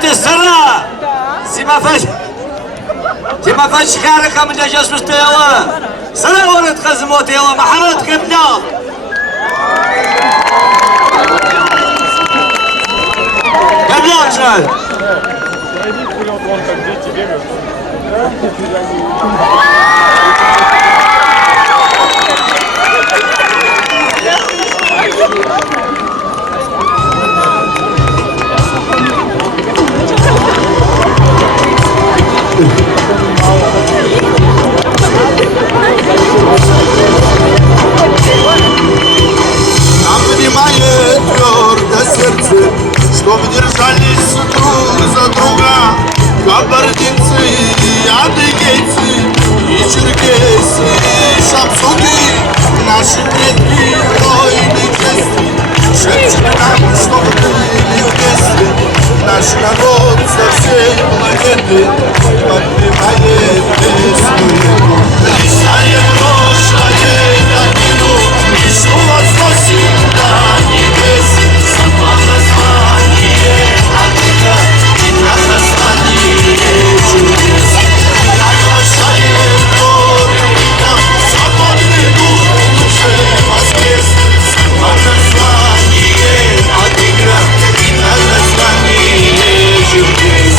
Ты сыра! Тимофей Чикарика من جاس مستوى سرا ورد خزموت يلا محرد كبنا كبنا شال Обнимает твердо сердце, чтоб держались друг за друга. Кабардинцы, адыгейцы и черкесы, и шапсуки, наши предки, геройные чести, шепчут нам, чтоб были вместе. Наш народ со всей планеты подпевает песню. Листая прошлое, как вину, что возносим до небес. Само название Африка и на название чудес. Оглашаем горы рекам, свободный дух в душе воскрес. Само название Африка и на название чудес.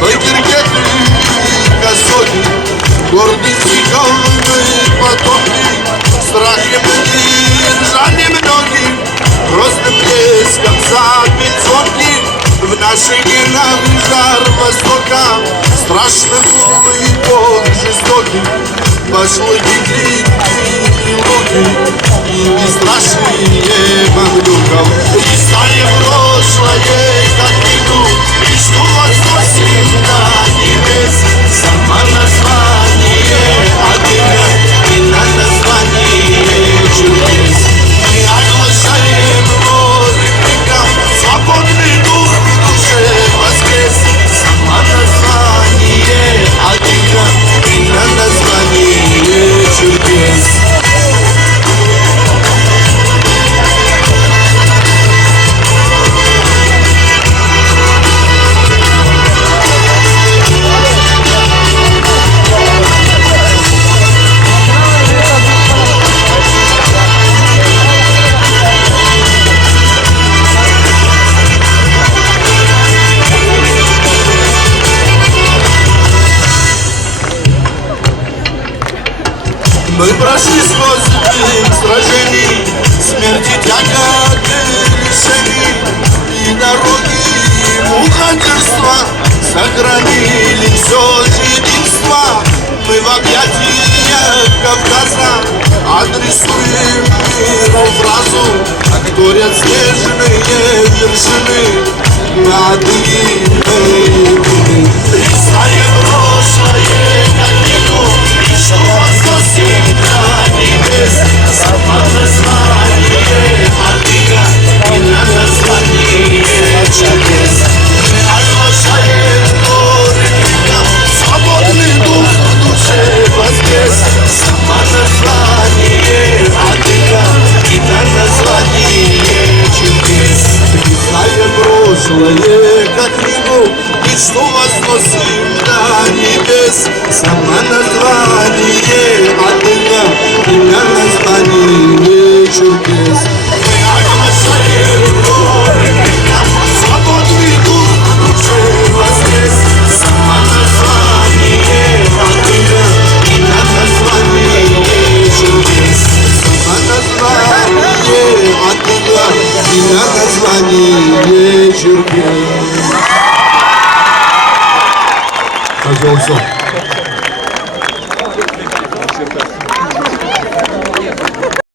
Байгергеты и косоги, гордости голубые потоки, страхи многие, жали многие, грозным блеском забит звонки. В наших генах жар востока, страшно глупый и бог жестокий. Пошло крики и луки, и бесстрашие мамлюков. Листая прошлое, как вину, и что возносим до небес. Само название Африка и на название чудес. Мы оглашаем горы криком, свободный дух в душе воскрес. Само название Африка и на название чудес. Мы прошли сквозь дым сражений, смерти тяготы лишений и дороги мухадерства. Сохранили все единство. Мы в объятиях Кавказа адресуем миру фразу, горят снежные вершины над Индией. Листая прошлое, как вино, и что возносим до небес. Само название Африка и на название чудес. Мы оглашаем горы криком, свободный дух в душе воскрес. Само название Африка и на название чудес. Листая прошлое, как вино, и что возносим до небес. Само название Африка и на название чудес. Мы оглашаем горы криком, свободный дух в душе воскрес. Само название Африка и на название чудес. Само название Африка и на название чудес. Так, все.